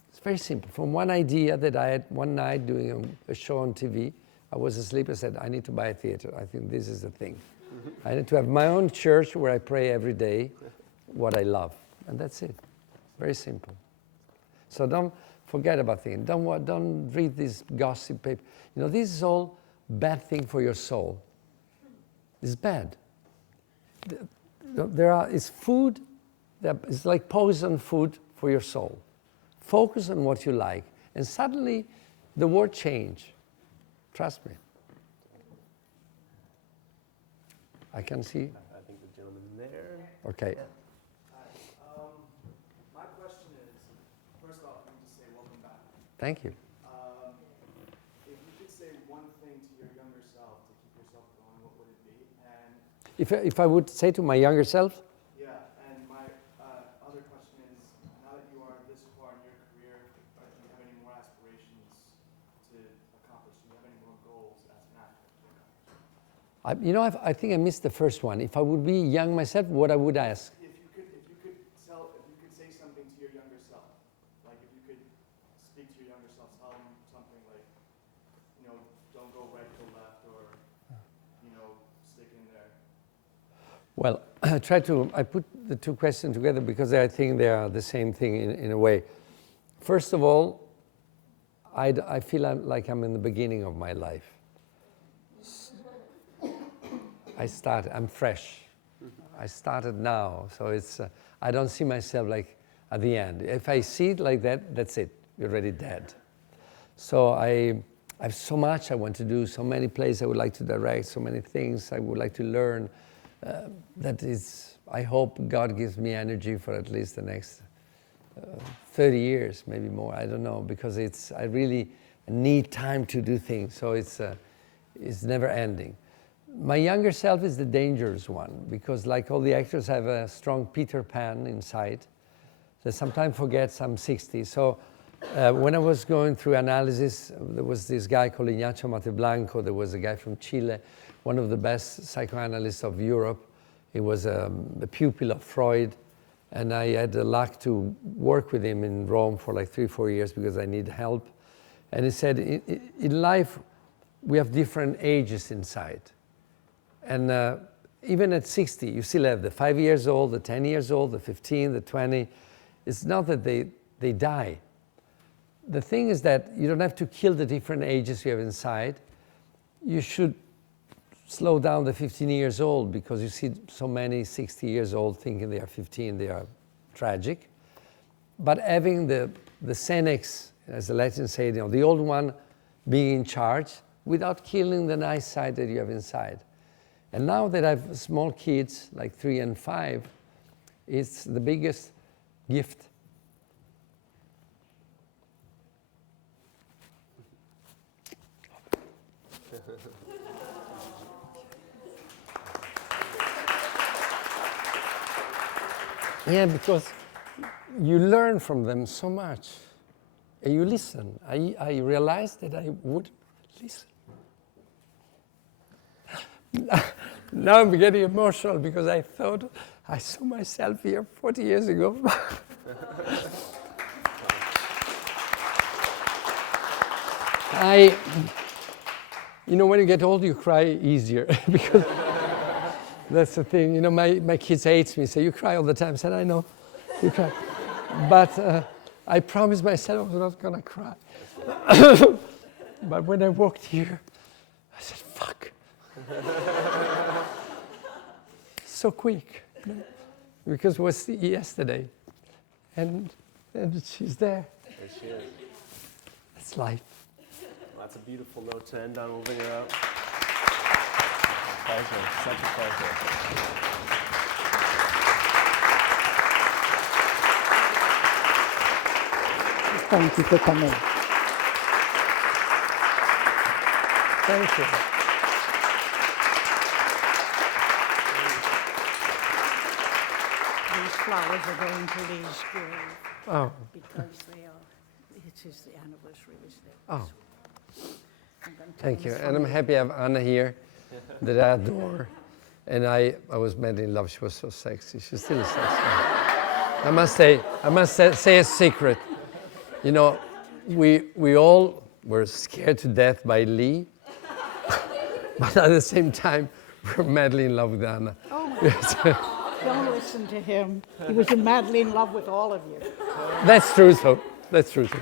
it's very simple. From one idea that I had one night doing a show on TV, I was asleep. I said, I need to buy a theater. I think this is the thing. I need to have my own church where I pray every day what I love. And that's it. Very simple. So don't forget about things. Don't read this gossip paper. You know, this is all bad thing for your soul. It's bad. It's food, it's like poison food for your soul. Focus on what you like. And suddenly the world changes. Trust me. I can see. I think the gentleman there. Okay. Hi. My question is, first off, let me just say welcome back. Thank you. If you could say one thing to your younger self to keep yourself going, what would it be? And If I would say to my younger self, yeah, and my other question is, now that you are this far in your career, do you have any more aspirations to accomplish? Do you have any more goals as an actor to accomplish? I think I missed the first one. If I would be young myself, what I would ask? If you could say something to your younger self, like if you could speak to your younger self, tell them something like, you know, don't go right to left, or, you know, stick in there. Well, I put the two questions together because I think they are the same thing in a way. First of all, I feel like I'm in the beginning of my life. I'm fresh. I started now, so I don't see myself like at the end. If I see it like that, that's it. You're already dead. So I have so much I want to do, so many plays I would like to direct, so many things I would like to learn. I hope God gives me energy for at least the next 30 years, maybe more. I don't know, because I really need time to do things. So it's never ending. My younger self is the dangerous one, because like all the actors, I have a strong Peter Pan inside that sometimes forgets I'm 60. So when I was going through analysis, there was this guy called Ignacio Mateblanco. There was a guy from Chile, one of the best psychoanalysts of Europe. He was a pupil of Freud, and I had the luck to work with him in Rome for like 3-4 years because I need help. And he said, in life, we have different ages inside. And even at 60, you still have the 5 years old, the 10 years old, the 15, the 20. It's not that they die. The thing is that you don't have to kill the different ages you have inside. You should slow down the 15 years old, because you see so many 60 years old thinking they are 15, they are tragic. But having the senex, as the Latins say, the old one being in charge without killing the nice side that you have inside. And now that I have small kids, like 3 and 5, it's the biggest gift. Yeah, because you learn from them so much, and you listen. I realized that I would listen. Now I'm getting emotional because I thought I saw myself here 40 years ago. When you get old, you cry easier because that's the thing. My kids hate me, say, you cry all the time. I said, I know, you cry. But I promised myself I was not going to cry. But when I walked here, I said, fuck. So quick. Because it was yesterday. And she's there. There she is. That's life. Well, that's a beautiful note to end on. We'll bring her up. Pleasure. Such a pleasure. Thank you for coming. Thank you. These flowers are going to Lee's grave Oh. because it is the anniversary, isn't it? Oh. I'm going to Thank tell you. them And I'm from happy I have Anna here that I adore. And I was madly in love. She was so sexy. She's still sexy. I must say a secret. We all were scared to death by Lee, but at the same time, we're madly in love with Anna. Oh my God. Don't listen to him. He was madly in love with all of you. That's true, so. That's true, too.